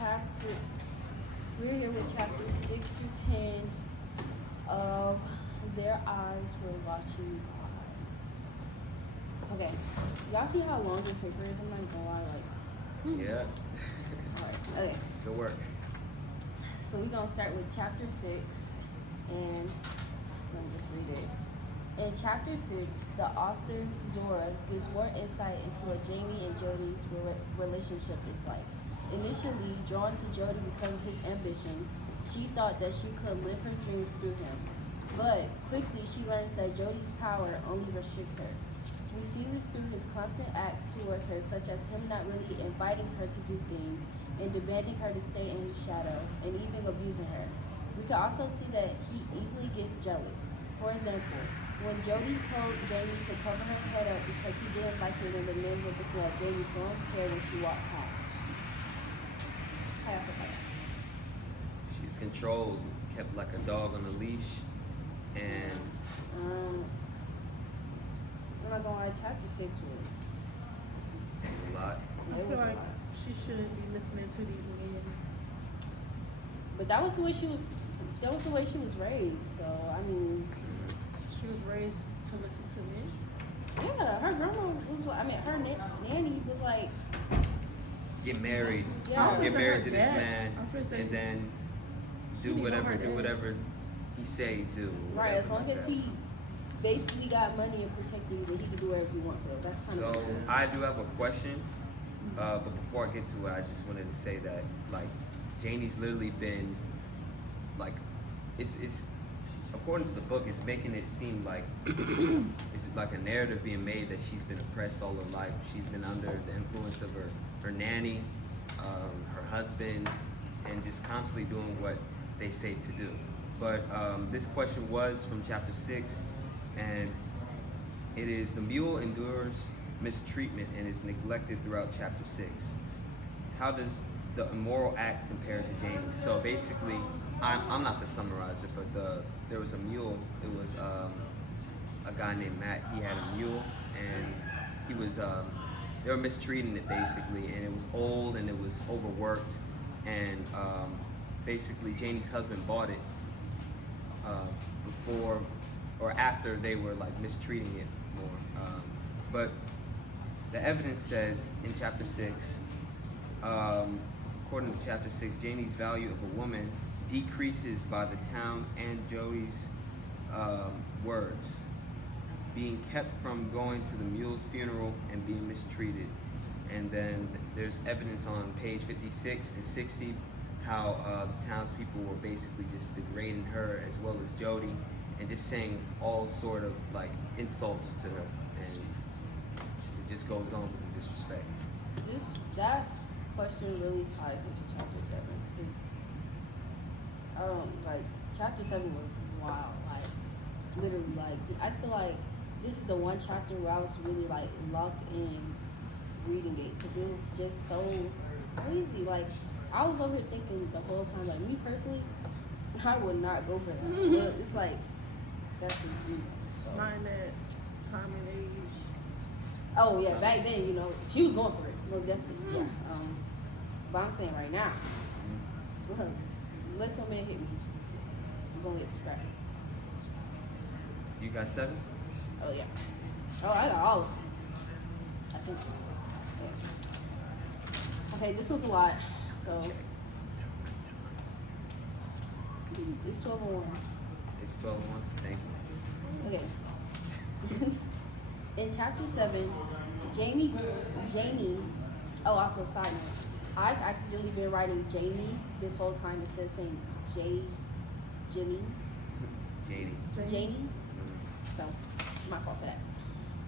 chapter. We're here with chapter 6 through 10 of Their Eyes Were Watching God. Okay, y'all see how long this paper is? I'm not gonna lie, Yeah. Alright, okay. Good work. So we're gonna start with chapter 6, and let me just read it. In chapter 6, the author Zora gives more insight into what Jamie and Jody's relationship is like. Initially drawn to Jody because of his ambition, she thought that she could live her dreams through him. But quickly she learns that Jody's power only restricts her. We see this through his constant acts towards her, such as him not really inviting her to do things and demanding her to stay in his shadow and even abusing her. We can also see that he easily gets jealous. For example, when Jody told Jamie to cover her head up because he didn't like it when the men were looking at Jamie's long hair when she walked past. She's controlled, kept like a dog on a leash, and I'm not gonna lie, chapter 6 was a lot. I feel like she shouldn't be listening to these men. But that was the way she was. That was the way she was raised. So I mean, She was raised to listen to men. yeah, her grandma was. I mean, her nanny was like, Get married. Yeah. Get married to this Yeah. man, I'm finna say- and then She do didn't know whatever. her Do dad. whatever he say. Do. right. As long like as that. he basically got money and protected you, then he could do whatever he want for it. That's kind So of. I do have a question, but before I get to it, I just wanted to say that like Janie's literally been like it's according to the book, it's making it seem like it's like a narrative being made that she's been oppressed all her life. She's been under the influence of her nanny, her husbands, and just constantly doing what they say to do. But this question was from chapter 6, and it is: the mule endures mistreatment and is neglected throughout chapter 6. How does the immoral act compare to Jamie? So basically, I'm not the summarizer, but there was a mule. It was a guy named Matt. He had a mule, and he was they were mistreating it basically, and it was old and it was overworked, and basically Janie's husband bought it before or after they were like mistreating it more. But the evidence says in chapter 6, according to chapter 6, Janie's value of a woman decreases by the town's and Joey's words, being kept from going to the mule's funeral and being mistreated. And then there's evidence on page 56 and 60 how the townspeople were basically just degrading her as well as Jody and just saying all sort of like insults to her, and it just goes on with the disrespect. That question really ties into chapter 7 because like chapter 7 was wild. Like literally, like I feel like this is the one chapter where I was really like locked in reading it because it was just so crazy. Like I was over here thinking the whole time, like me personally, I would not go for that. But it's like that's just me. So. Not in that time and age. Oh yeah, back then, you know, she was going for it, most definitely. Yeah. But I'm saying right now, look, let some man hit me, I'm gonna get scrapped. You got 7? Oh yeah. Oh, I got all of them. I think. Yeah. Okay, this was a lot. So it's 12:01. It's 12-1. Thank you. Okay. In chapter 7, Jamie, oh, also side note, I've accidentally been writing Jamie this whole time instead of saying Jenny. Janie. So, my fault for that.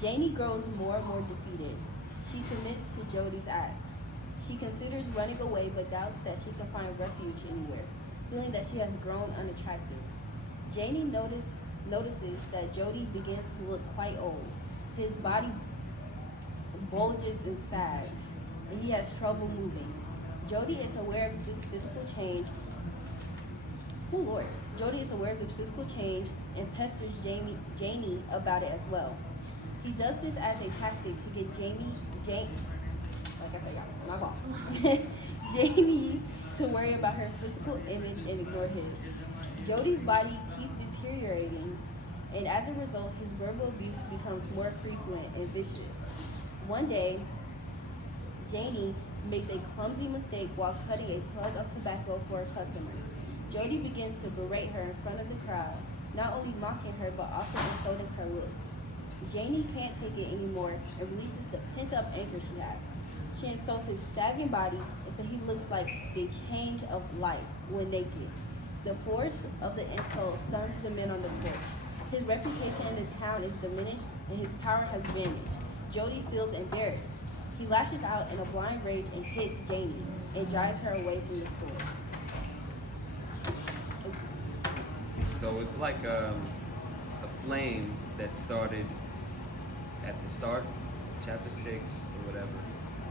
Janie grows more and more defeated. She submits to Jody's acts. She considers running away but doubts that she can find refuge anywhere, feeling that she has grown unattractive. Janie notices that Jody begins to look quite old. His body bulges and sags, and he has trouble moving. Jody is aware of this physical change. Oh Lord. Jody is aware of this physical change and pesters Janie about it as well. He does this as a tactic to get Janie, like I said, y'all, my fault. Jamie to worry about her physical image and ignore his. Jody's body keeps deteriorating, and as a result, his verbal abuse becomes more frequent and vicious. One day, Janie makes a clumsy mistake while cutting a plug of tobacco for a customer. Jody begins to berate her in front of the crowd, not only mocking her but also insulting her looks. Janie can't take it anymore and releases the pent-up anger she has. She insults his sagging body until he looks like the change of life when naked. The force of the insult stuns the men on the porch. His reputation in the town is diminished and his power has vanished. Jody feels embarrassed. He lashes out in a blind rage and hits Janie and drives her away from the store. So it's like a flame that started at the start, chapter 6 or whatever.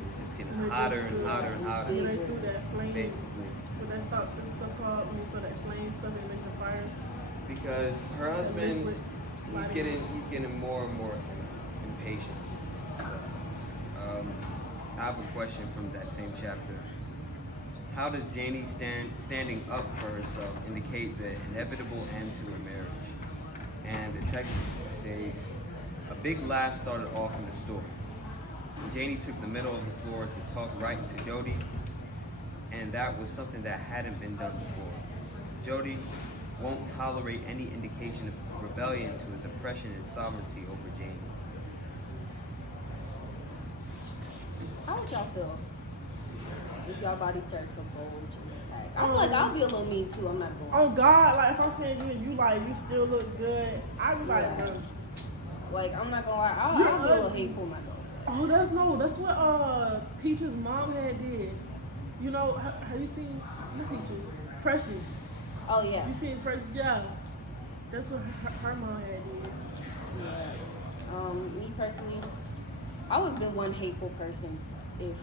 It's just getting hotter and hotter and hotter. When they threw that flame, Basically. what that thought was so called when you throw that flame stuff, it makes a fire. Because her husband, liquid he's getting more and more impatient. So, I have a question from that same chapter. How does Janie standing up for herself indicate the inevitable end to her marriage? And the text states, a big laugh started off in the store. Janie took the middle of the floor to talk right to Jody, and that was something that hadn't been done before. Jody won't tolerate any indication of rebellion to his oppression and sovereignty over Janie. How would y'all feel if y'all body started to bulge and sag? I feel like I'll be a little mean too. I'm not going. Oh God, like if I'm saying you and you like you still look good, I was like, Yeah. bro. Like I'm not gonna lie. I'll You're be a little ugly. hateful myself. Oh, that's what Peach's mom had did. You know, have you seen not Peaches? Precious. Oh yeah. You seen Precious? Yeah. That's what her mom had did. Yeah. Me personally, I would have been one hateful person if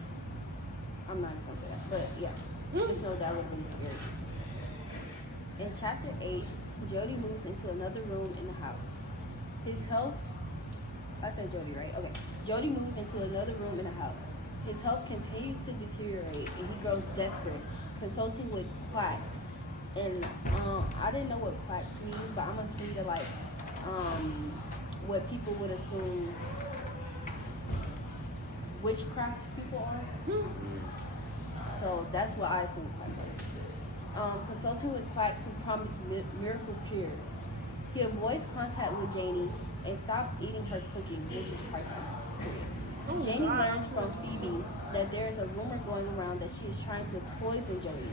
I'm not gonna say that, but yeah, just know that would have been good. In chapter 8, Jody moves into another room in the house. His health, I said Jody, right? Okay. Jody moves into another room in the house. His health continues to deteriorate and he grows desperate, consulting with quacks. And I didn't know what quacks mean, but I'm assuming they're like what people would assume witchcraft people are. So that's what I assume quacks are. Consulting with quacks who promise miracle cures. He avoids contact with Janie and stops eating her cooking, which is trifling. Oh, Janie God. learns from Phoebe that there is a rumor going around that she is trying to poison Jody.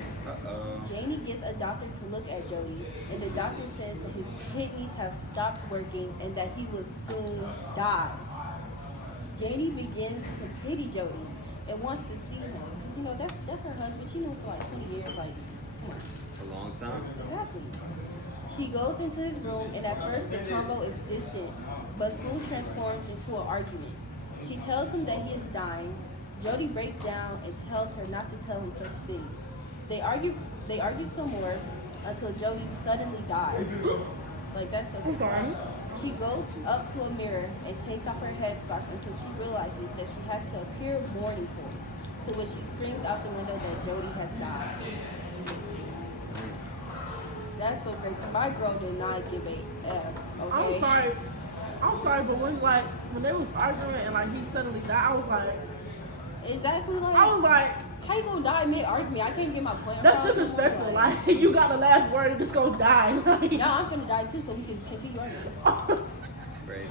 Janie gets a doctor to look at Jody, and the doctor says that his kidneys have stopped working and that he will soon die. Janie begins to pity Jody and wants to see him because you know that's her husband. She knew him for like 20 years. Like, come on. It's a long time. Exactly. She goes into his room, and at first the convo is distant, but soon transforms into an argument. She tells him that he is dying. Jody breaks down and tells her not to tell him such things. They argue some more until Jody suddenly dies. Like that's so I'm sorry. She goes up to a mirror and takes off her headscarf until she realizes that she has to appear mournful, to which she screams out the window that Jody has died. That's so crazy. My girl did not give a F. Okay? I'm sorry, but when they was arguing and like he suddenly died, I was like, Exactly like. How you gonna die mid argument? I can't get my point. that's across. disrespectful. Like you got the last word and just go die. Like, Yeah, I'm finna die too, so we can continue arguing. It's crazy.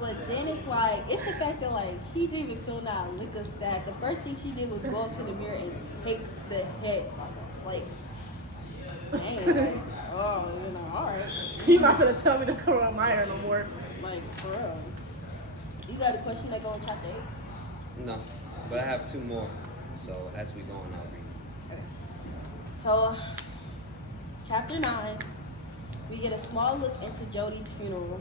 But then it's like, it's the fact that like she didn't even feel not a lick of sad. The first thing she did was go up to the mirror and take the heads off. Like, dang, like, oh, you know, all right. You're not gonna tell me to come on Meyer no more. Like, for real. You got a question that go in chapter 8? No, but I have 2 more. So as we go on, I'll read. Okay. So, chapter 9, we get a small look into Jody's funeral.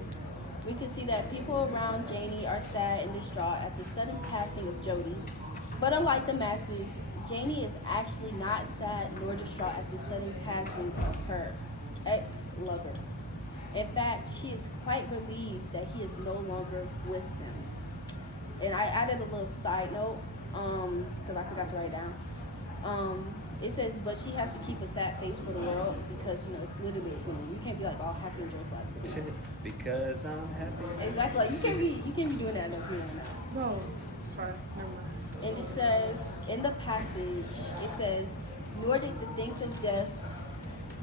We can see that people around Janie are sad and distraught at the sudden passing of Jody. But unlike the masses, Janie is actually not sad nor distraught at the sudden passing of her ex-lover. In fact, she is quite relieved that he is no longer with them. And I added a little side note, because I forgot to write down. It says, but she has to keep a sad face for the world because it's literally a funeral. You can't be like all happy and joyful at the funeral. Because I'm happy. Exactly. Like you can't be doing that at a funeral now. No, sorry, never mind. And it says in the passage, it says, nor did the things of death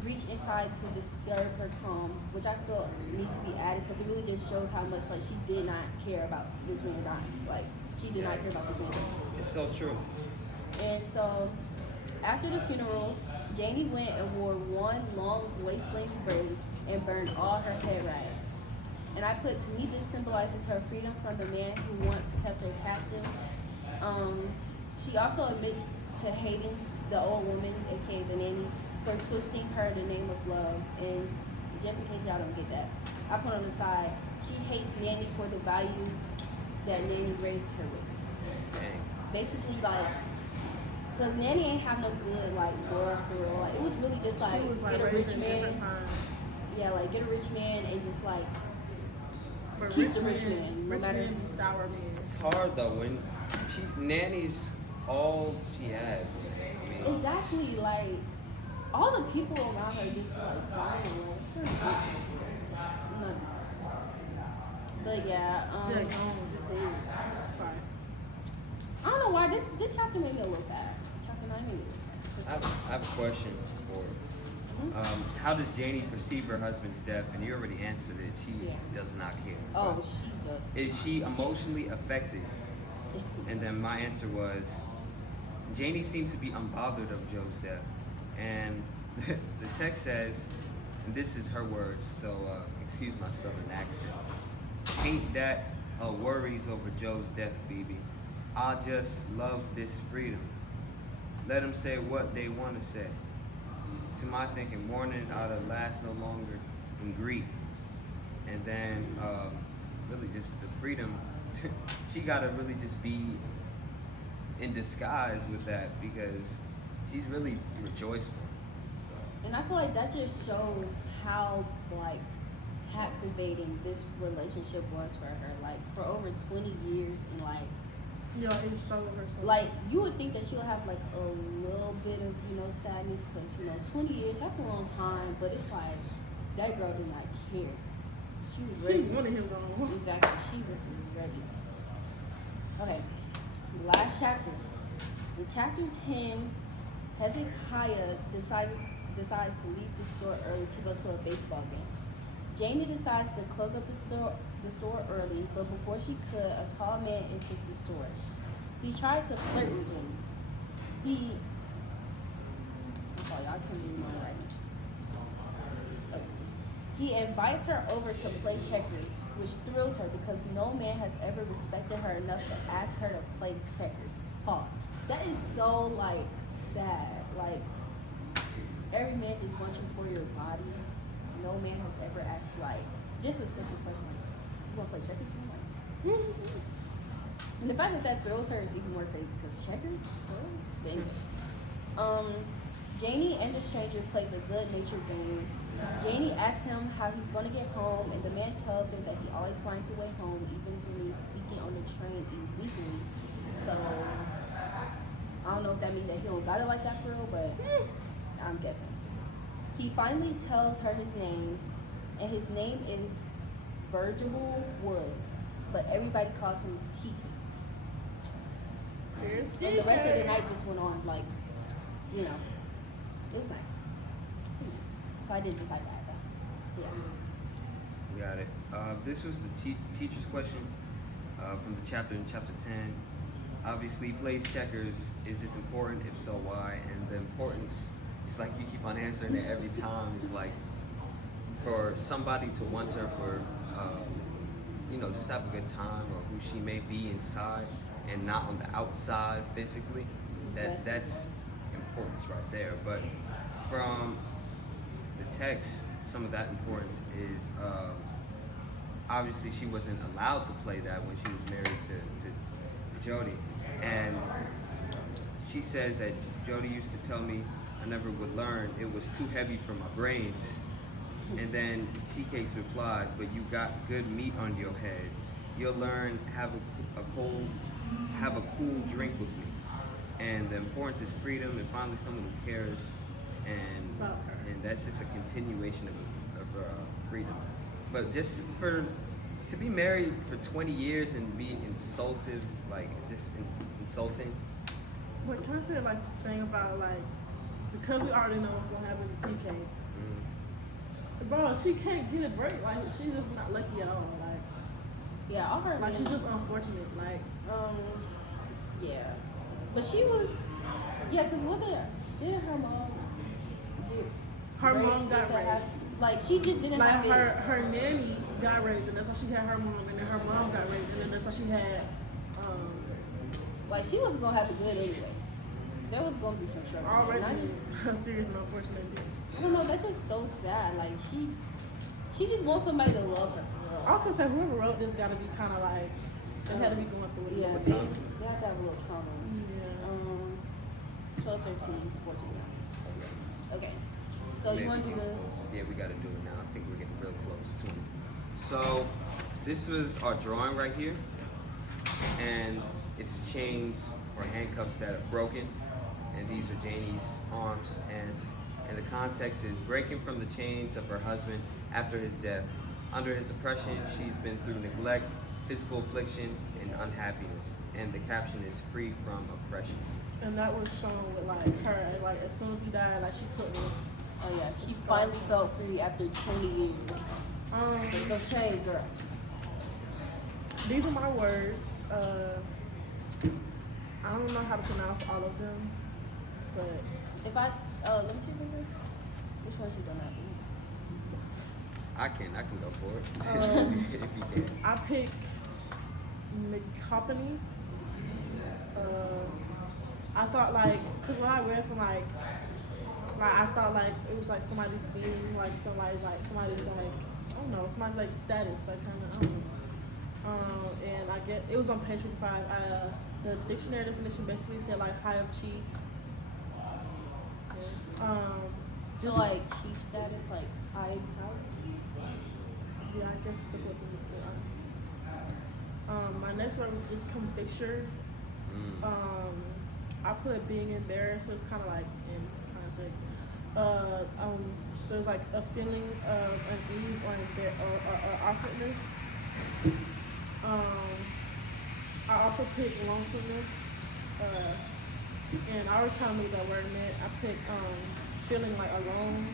reach inside to disturb her calm, which I feel needs to be added because it really just shows how much like she did not care about this man dying. Like she did not care about this man dying. It's so true. And so after the funeral, Janie went and wore one long waist-length braid and burned all her head rags. And I put, to me, this symbolizes her freedom from the man who once kept her captive. She also admits to hating the old woman, aka the nanny, for twisting her in the name of love. And just in case y'all don't get that, I put on the side, she hates Nanny for the values that Nanny raised her with. Dang. Basically, like, because Nanny ain't have no good, like, morals for real. Like, it was really just like, She was like get a raised rich in man. different times. Yeah, like, get a rich man and just, like, But keep the rich man. No rich matter. men be sour men. It's hard though when Nanny's all she had. I mean, Exactly, like, all the people around her just, like, dying. Like, it's ridiculous. No. But yeah, Just sorry. I don't know why this chapter made me a little sad. Chapter 9 made me a little sad. I have a question for. How does Janie perceive her husband's death? And you already answered it. She Yeah. does not care. Oh, But she does. is she emotionally affected? And then my answer was, Janie seems to be unbothered of Joe's death. And the text says, and this is her words, so excuse my southern accent. Ain't that her worries over Joe's death, Phoebe? I just loves this freedom. Let them say what they want to say. To my thinking, mourning ought to last no longer in grief. And then really just the freedom, she got to really just be in disguise with that because she's really rejoiceful. So And I feel like that just shows how, like, captivating this relationship was for her. Like, for over 20 years and, like, Yo, it showed her so. like, you would think that she'll have, like, a little bit of, sadness because, 20 years, that's a long time. But it's like, that girl did not care. She was she ready. wanted him gone. Exactly. She was ready. Okay. Last chapter. In chapter 10, Hezekiah decides to leave the store early to go to a baseball game. Janie decides to close up the store early, but before she could, a tall man enters the store. He tries to flirt with Janie. I'm sorry, I couldn't read my writing. Okay. He invites her over to play checkers, which thrills her because no man has ever respected her enough to ask her to play checkers. Pause. That is so, like, sad. Like, every man just wants you for your body. No man has ever asked you, like, just a simple question like, you want to play checkers? Like, and the fact that thrills her is even more crazy because checkers? Well, Janie and the stranger plays a good-natured game. Janie asks him how he's going to get home, and the man tells her that he always finds a way home, even when he's sneaking on the train illegally. So, I don't know if that means that he don't got it like that for real, but I'm guessing. He finally tells her his name, and his name is Virgil Woods, but everybody calls him TK. There's And the rest of the night just went on, like, it was nice. It was nice. So I did decide that, but yeah. we got it. This was the teacher's question from the chapter in chapter 10. Obviously, plays checkers. Is this important? If so, why? And the importance, it's like you keep on answering it every time. It's like for somebody to want her for, just have a good time, or who she may be inside and not on the outside physically. That's importance right there. But from the text, some of that importance is obviously she wasn't allowed to play that when she was married to Jody. And she says that Jody used to tell me I never would learn. It was too heavy for my brains. And then T-Cakes replies, but you got good meat on your head. You'll learn, have a cool drink with me. and the importance is freedom, and finally someone who cares, and About her. and that's just a continuation of freedom. But just to be married for 20 years and be insultive, like just insulting. But can I say like the thing about like because we already know what's gonna happen to TK, bro, she can't get a break. Like she's just not lucky at all. Like Yeah, all her she's men- just unfortunate. Like yeah. But she was, yeah, because didn't her mom get her raped mom got to raped. have- like, she just didn't Like have it. her nanny got raped, and that's why she had her mom, and then her mom got raped, and then that's why she had. Like, she wasn't going to have it good anyway. There was going to be some struggle. Already And I just, a serious and unfortunate things. I don't know, that's just so sad. Like, she just wants somebody to love her. I was gonna say whoever wrote this got to be kind of like they had to be going through it. Yeah, What they time? have to have a little trauma. Yeah. 12, 13, 14. Okay. So Maybe you want to do getting the... close. Yeah, we got to do it now. I think we're getting real close to it. So this was our drawing right here, and it's chains or handcuffs that are broken, and these are Janie's arms, and the context is breaking from the chains of her husband after his death. Under his oppression, she's been through neglect, physical affliction, and unhappiness. And the caption is free from oppression. And that was shown with like her, like as soon as we died, like she took me. Oh, yeah. She finally felt free after 20 years. Take those chains, girl. These are my words. I don't know how to pronounce all of them, but If I... let me see, baby. Which ones you gonna have? I can go for it. If you can. I picked McCompany. I thought like, cause when I read from like I thought like it was like somebody's view, like somebody's like I don't know, somebody's like status, like kind of I don't know. And I get it was on page 55. The dictionary definition basically said like high of chief. So, like, chief status, like, high power? Yeah, I guess that's what my next one was discomfiture. I put being embarrassed, so it's kind of like in context. There's like a feeling of unease or awkwardness. I also picked lonesomeness, and I always kind of knew what that word meant. I picked feeling like alone.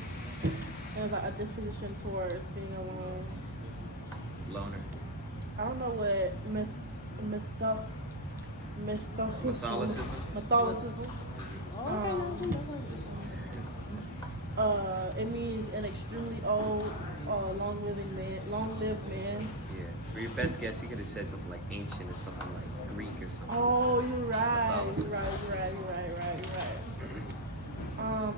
It was like a disposition towards being alone. Loner. I don't know what Catholicism. Catholicism. Oh, okay, It means an extremely old, long-lived man. Yeah. For your best guess, you could have said something like ancient or something like Greek or something. Oh, you're right. Catholicism. You're right.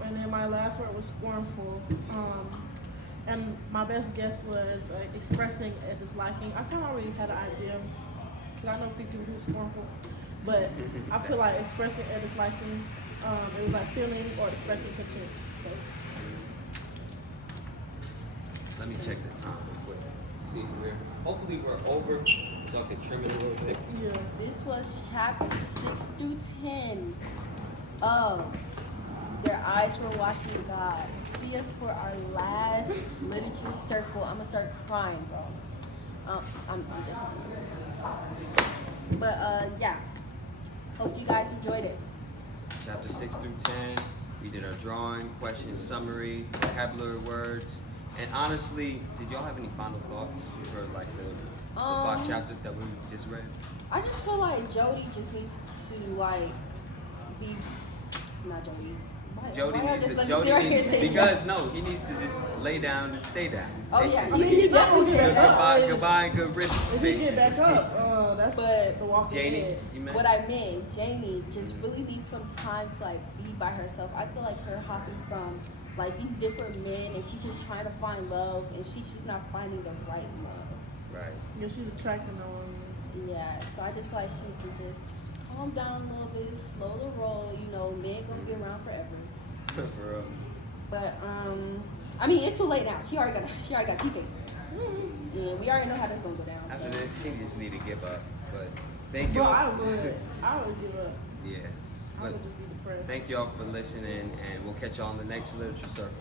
And then my last word was scornful. And my best guess was expressing a disliking. I kind of already had an idea, because I know people who's scornful, but I put like expressing a disliking. It was like feeling or expressing contempt. So, Let me check the time real quick. See if hopefully we're over, so I can trim it a little bit. yeah. This was chapter 6 through 10 of Their Eyes Were Watching God. See us for our last literature circle. I'm gonna start crying, bro. I'm just but yeah. Hope you guys enjoyed it. Chapter 6 through 10. We did our drawing, question, summary, vocabulary words. And honestly, did y'all have any final thoughts for like the 5 chapters that we just read? I just feel like Jody just needs to like be not Jody. Jody Why needs y'all to, just let me sit right here and say because no, he needs to just lay down and stay down. Oh yeah, Basically. I mean he definitely said that. Goodbye and good riddance. If you get basically. back up, that's But the walking Janie, dead. you meant? What I meant, Jamie just really needs some time to like be by herself. I feel like her hopping from like these different men and she's just trying to find love and she's just not finding the right love. Right. Yeah, she's attracting no one. Yeah, so I just feel like she could just calm down a little bit, slow the roll. You know, men gonna be around forever. For real. But I mean, it's too late now. She already got two cases. Yeah, we already know how this gonna go down. After So. this, she just need to give up. But thank you. Bro, I would give up. Yeah. I But would just be depressed. thank y'all for listening, and we'll catch y'all on the next Literature Circle.